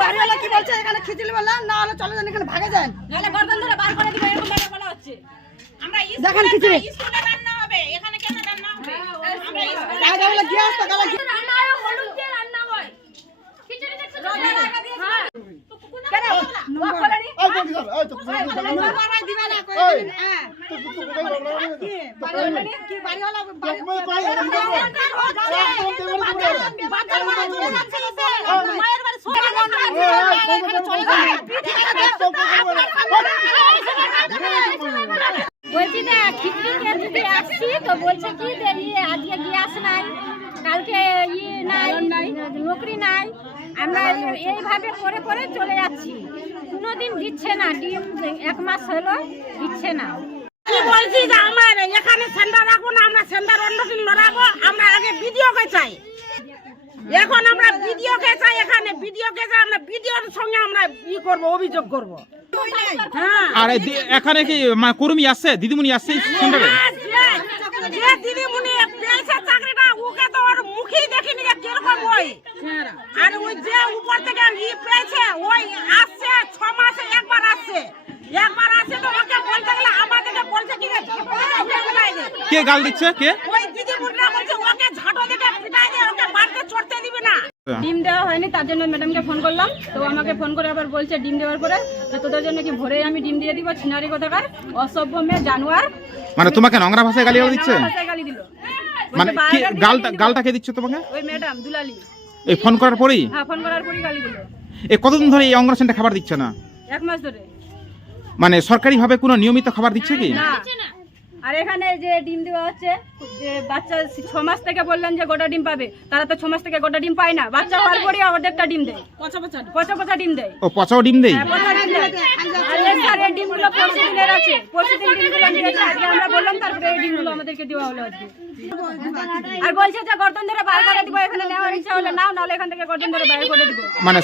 বাড়িওয়ালা কি বলছে এখানে খিচুড়ি বললাম না হলে চলে যান এখানে ভাগে যান নাহলে গর্দন ধরে বার করে দিবে এরকম বলা হচ্ছে। আমরা দেখেন খিচুড়ি স্কুলে রান্না হবে এখানে কেন রান্না হবে? আমরা স্কুলে গ্যাস তো গালা রান্না হয় হলুদ দিয়ে রান্না হয় খিচুড়ি দেখছো রোজা লাগা দিয়ে কেন নম্বর এই বলি স্যার এই তো নম্বর দিবা না কই হ্যাঁ কি বাড়িওয়ালা মায়ের বাড়ি সোনা চলে যায় বলছি না খিচুড়ি খেতে আসছি তো বলছে কি যে আজকে গ্যাস নাই কালকে নাই নকরি নাই আমরা এইভাবে করে করে চলে যাচ্ছি কোনোদিন দিচ্ছে না ডিম 1 মাস হলো দিচ্ছে না কি বলছি যে আমরা এখানে সেন্টার রাখবো না আমরা সেন্টার অন্য দিন লড়াবো আমরা আগে ভিডিওকে চাই এখন আমরা ভিডিওকে চাই এখানে ভিডিওকে চাই আমরা ভিডিওর সঙ্গে আমরা করব অভিযোগ করব আর এখানে কি কর্মী আসছে দিদিমণি আসছে সেন্টারে যে দিদিমণি পেয়েছে চাকরিটা ওকে তো ওর মুখেই দেখিনি যে কিরকম হয় আর ওই যে উপর থেকে পেয়েছে ওই আসছে 6 মাসে একবার আসছে তো ওকে বলতে গেলে আমাদেরকে বলছে কি কে গাল দিচ্ছে কে ওই দিদিমণিরা বলছে ওকে ঝাঁটো দিয়ে পিটাই দিয়ে ওকে বাড়িতে চড়তে দিবে না। ডিম দেওয়া হয়নি তার জন্য ম্যাডামকে ফোন করলাম তো আমাকে ফোন করে আবার বলছে ডিম দেওয়ার পরে যে তোদের জন্য কি ভোরে আমি ডিম দিয়ে দিব ছিনারি কোথাকার অসভ্য মেয়ে জানোয়ার মানে তোমাকে নোংরা ভাষায় গালি দিচ্ছে গালি দিল মানে গালটা কে দিচ্ছে তোমাকে ওই ম্যাডাম দুলালি এই ফোন করার পরেই হ্যাঁ ফোন করার পরেই গালি দিল এই কতদিন ধরে এই অঙ্গনওয়াড়ি সেন্টার খাবার দিচ্ছে না 1 মাস ধরে মানে সরকারিভাবে কোনো নিয়মিত খাবার দিচ্ছে কি না আর এখানে যে ডিম দেওয়া হচ্ছে যে বাচ্চা 6 মাস থেকে বললেন যে গোটা ডিম পাবে তারা তো 6 মাস থেকে গোটা ডিম পায় না বাচ্চা হওয়ার পরে অর্ধেকটা ডিম দেয় পচা ডিম দেয় ও পচাও ডিম দেয় আর এই স্যার এই ডিমগুলো পরশু দিনের আছে পরশু দিন ডিমগুলো নিয়েছে আজকে আমরা বললাম তারপরে এই ডিমগুলো আমাদেরকে দেওয়া হলো আজকে আর বলছে যে গর্দন ধরে বাইরে করে দিব এখানে নেওয়ার ইচ্ছা হলে নাও নাহলে এখান থেকে গর্দন ধরে বাইরে করে দিব মানে